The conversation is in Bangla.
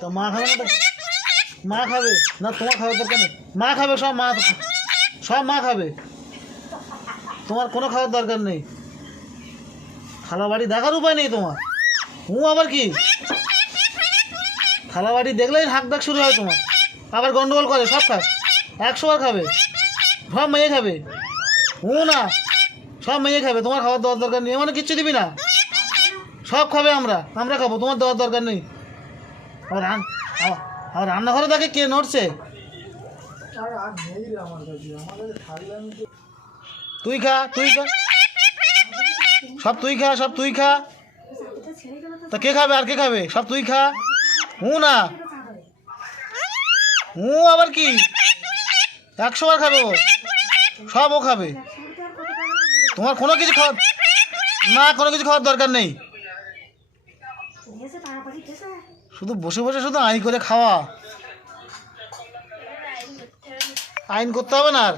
তো মা খাবে না? মা খাবে না, তোমার খাওয়ার দরকার নেই। মা খাবে, সব মা, সব মা খাবে, তোমার কোনো খাওয়ার দরকার নেই। খালা বাড়ি দেখার উপায় নেই তোমার। আবার কি খালা বাড়ি দেখলেই হাঁক ডাক শুরু হয় তোমার, আবার গন্ডগোল করে। সব খাবে, 100 বার খাবে, সব মেয়ে খাবে। না, সব মেয়ে খাবে, তোমার খাওয়ার দেওয়ার দরকার নেই। মানে কিচ্ছু দিবি না, সব খাবে, আমরা খাবো, তোমার দেওয়ার দরকার নেই। আর রান্নাঘরে তাকে কে নড়ছে? তুই খা, তুই খা, সব তুই খা, সব তুই খা। তা কে খাবে? আর কে খাবে? সব তুই খা। না, আবার কি 100 বার খাবে ও, সব ও খাবে। তোমার কোনো কিছু খাওয়ার না, কোনো কিছু খাওয়ার দরকার নেই। শুধু বসে বসে শুধু আইন করে খাওয়া। আইন করতে হবে না আর।